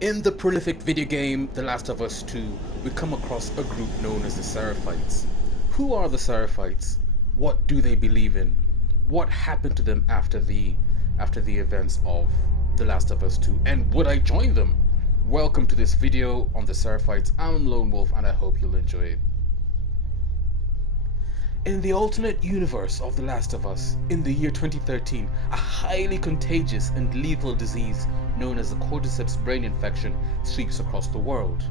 In the prolific video game The Last of Us 2, we come across a group known as the seraphites. Who are the seraphites? What do they believe in? What happened to them after the events of The Last of Us 2? And would I join them? Welcome to this video on the seraphites. I'm Lone Wolf and I hope you'll enjoy it. In the alternate universe of The Last of Us, in the year 2013, a highly contagious and lethal disease known as the cordyceps brain infection sweeps across the world.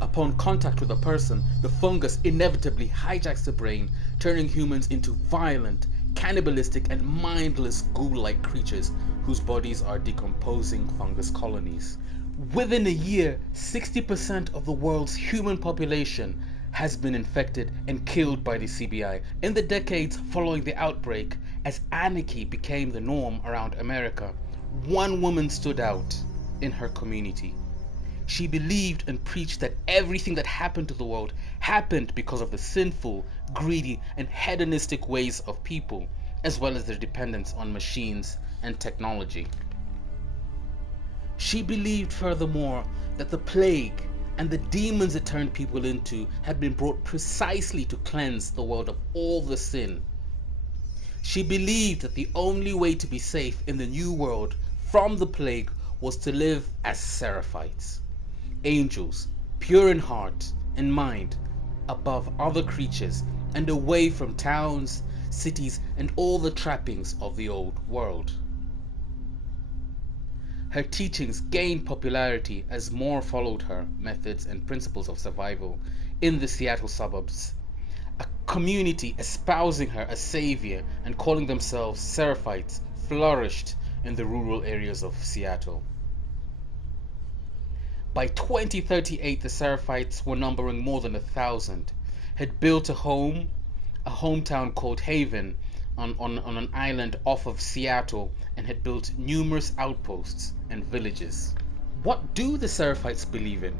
Upon contact with a person, the fungus inevitably hijacks the brain, turning humans into violent, cannibalistic and mindless ghoul-like creatures whose bodies are decomposing fungus colonies. Within a year, 60% of the world's human population has been infected and killed by the CBI. In the decades following the outbreak, as anarchy became the norm around America, one woman stood out in her community. She believed and preached that everything that happened to the world happened because of the sinful, greedy, and hedonistic ways of people, as well as their dependence on machines and technology. She believed furthermore that the plague and the demons it turned people into had been brought precisely to cleanse the world of all the sin. She believed that the only way to be safe in the new world from the plague was to live as seraphites, angels, pure in heart and mind, above other creatures and away from towns, cities, and all the trappings of the old world. Her teachings gained popularity as more followed her methods and principles of survival in the Seattle suburbs. A community espousing her as savior and calling themselves seraphites flourished in the rural areas of Seattle. By 2038, the seraphites were numbering more than 1,000, had built a hometown called Haven on an island off of Seattle, and had built numerous outposts and villages. What do the seraphites believe in?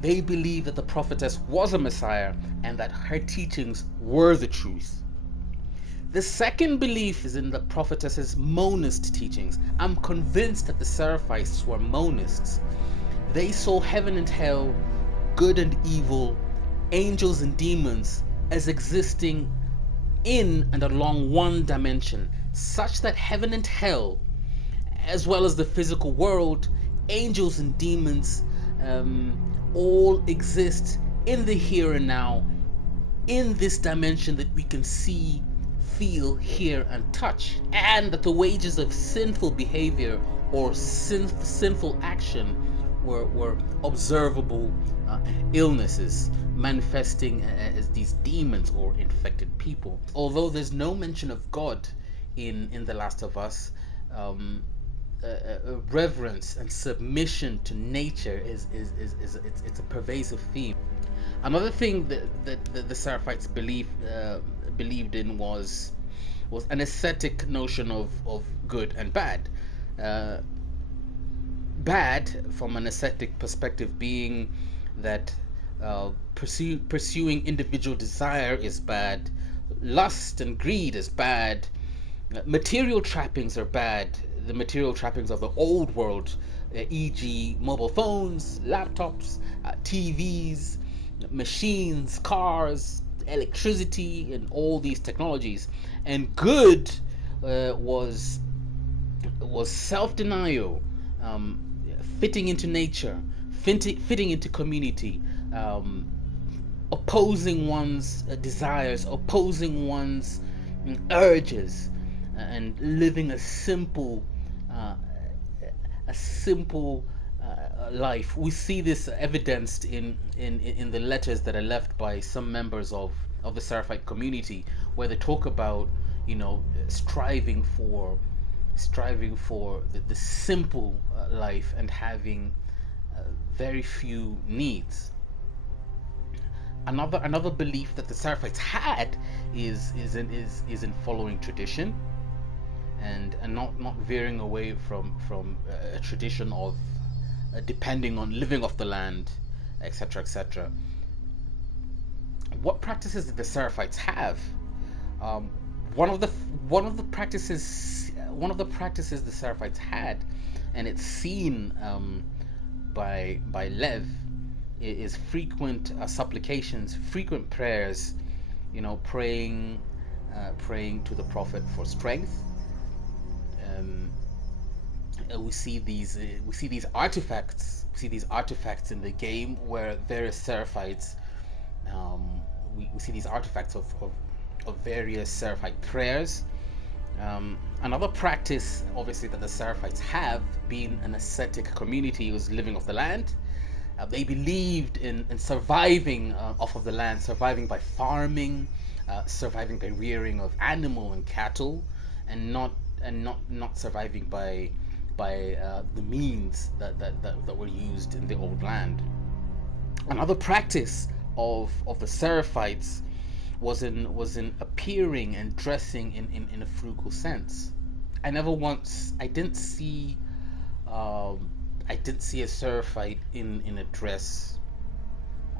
They believe that the prophetess was a messiah and that her teachings were the truth. The second belief is in the prophetess's monist teachings. I'm convinced that the seraphites were monists. They saw heaven and hell, good and evil, angels and demons as existing in and along one dimension, such that heaven and hell, as well as the physical world, angels and demons, all exist in the here and now, in this dimension that we can see, feel, hear, and touch, and that the wages of sinful behavior or sinful action were observable illnesses manifesting as these demons or infected people. Although there's no mention of God in The Last of Us, reverence and submission to nature is a pervasive theme. Another thing that the seraphites believed in was an ascetic notion of good and bad. Bad, from an ascetic perspective, being that pursuing individual desire is bad, lust and greed is bad, material trappings are bad, the material trappings of the old world, e.g. mobile phones, laptops, TVs, machines, cars, electricity, and all these technologies. And good was self-denial, fitting into nature, fitting into community, opposing one's desires, opposing one's urges, and living a simple life. We see this evidenced in the letters that are left by some members of the Seraphite community, where they talk about, striving for the simple life and having very few needs. Another belief that the Seraphites had is in following tradition and not veering away from a tradition of depending on living off the land, etc., etc. What practices did the Seraphites have? One of the practices the Seraphites had and it's seen by Lev is frequent supplications, frequent prayers, praying to the prophet for strength. Um, we see these artifacts. We see these artifacts in the game where various seraphites. We see these artifacts of various seraphite prayers. Another practice, obviously, that the seraphites have, being an ascetic community who was living off the land. They believed in surviving off of the land, surviving by farming, surviving by rearing of animal and cattle, and not surviving by the means that were used in the old land. Another practice of the seraphites was in appearing and dressing in a frugal sense. I didn't see a seraphite in a dress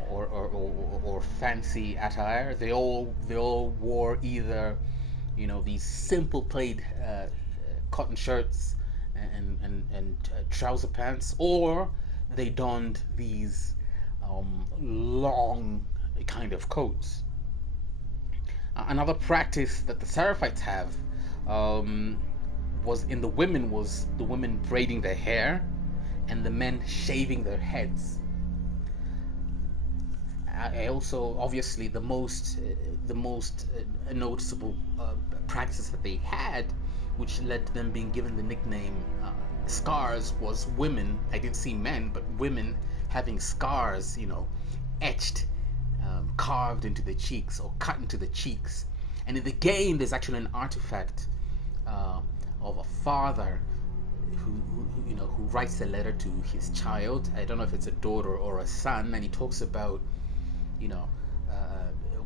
or fancy attire. They all wore either these simple plaid cotton shirts and trouser pants, or they donned these long kind of coats. Another practice that the seraphites have um, was the women braiding their hair and the men shaving their heads. I also, obviously, the most noticeable practice that they had, which led to them being given the nickname scars, was women. I didn't see men, but women having scars, etched, carved into the cheeks or cut into the cheeks. And in the game, there's actually an artifact of a father who writes a letter to his child. I don't know if it's a daughter or a son, and he talks about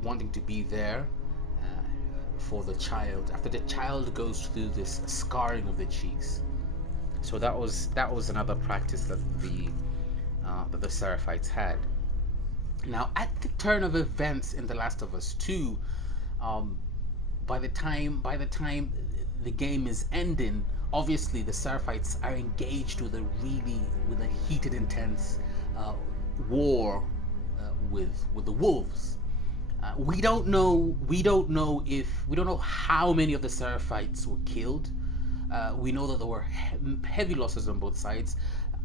wanting to be there for the child after the child goes through this scarring of the cheeks. So that was another practice that the Seraphites had. Now, at the turn of events in The Last of Us 2, by the time the game is ending, obviously the Seraphites are engaged with a heated, intense war with the wolves. We don't know how many of the Seraphites were killed. We know that there were heavy losses on both sides.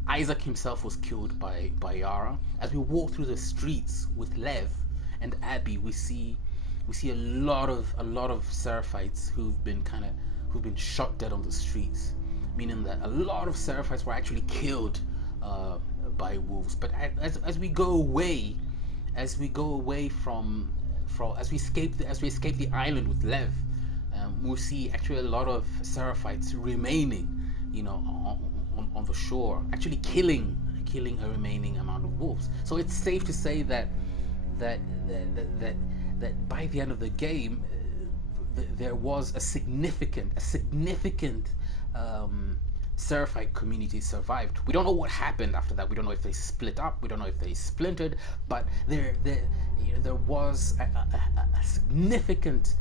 Isaac himself was killed by Yara. As we walk through the streets with Lev and Abby, we see a lot of Seraphites who've been shot dead on the streets, meaning that a lot of Seraphites were actually killed by wolves. But as we escape the island with Lev, we see actually a lot of Seraphites remaining, on the shore, actually killing a remaining amount of wolves. So it's safe to say that by the end of the game, there was a significant Seraphite community survived. We don't know what happened after that. We don't know if they split up. We don't know if they splintered. But there was a significant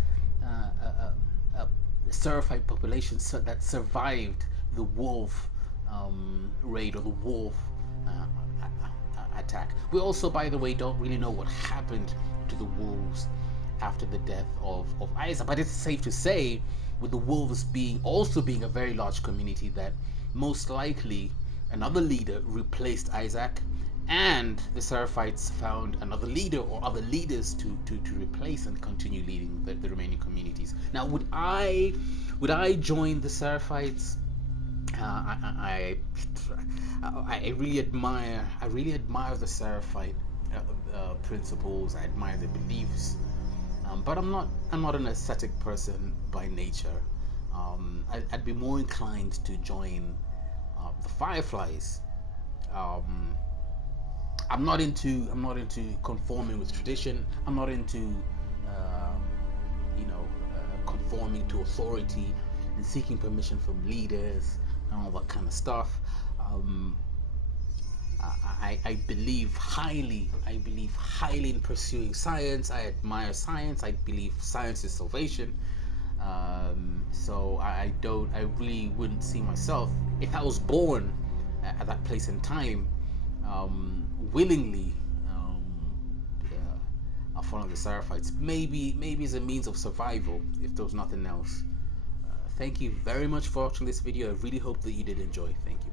Seraphite population that survived the wolf raid or the wolf attack. We also, by the way, don't really know what happened to the wolves after the death of Isaac, but it's safe to say, with the wolves being a very large community, that most likely another leader replaced Isaac, and the Seraphites found another leader or other leaders to replace and continue leading the remaining communities. Now, would I join the Seraphites? I really admire the Seraphite principles. I admire their beliefs, but I'm not an ascetic person by nature. I'd be more inclined to join the Fireflies. I'm not into conforming with tradition. I'm not into conforming to authority and seeking permission from leaders and all that kind of stuff. I believe highly in pursuing science. I admire science. I believe science is salvation. So I really wouldn't see myself, if I was born at that place and time, willingly following the seraphites. Maybe as a means of survival, if there was nothing else. Thank you very much for watching this video. I really hope that you did enjoy. Thank you.